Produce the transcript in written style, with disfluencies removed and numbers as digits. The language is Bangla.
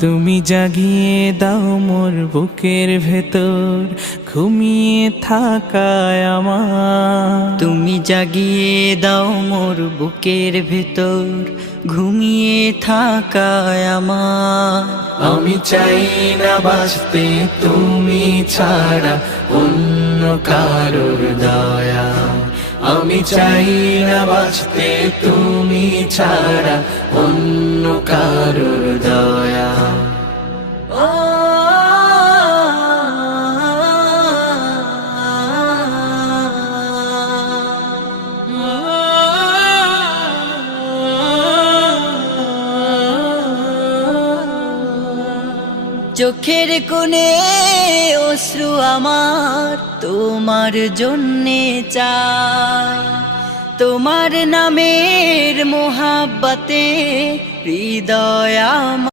তুমি জাগিয়ে দাও মোর বুকের ভেতর ঘুমিয়ে থাকায় আমার। তুমি জাগিয়ে দাও মোর বুকের ভেতর ঘুমিয়ে থাকায় আমার। আমি চাই না বাঁচতে তুমি ছাড়া অন্য কারোর দয়া। আমি চাই না বাঁচতে তুমি ছাড়া অন্য কারোর দয়া। চোখের কোণে অশ্রু আমার তোমার জন্যে চাই, তোমার নামের মোহাব্বতে হৃদয় আমার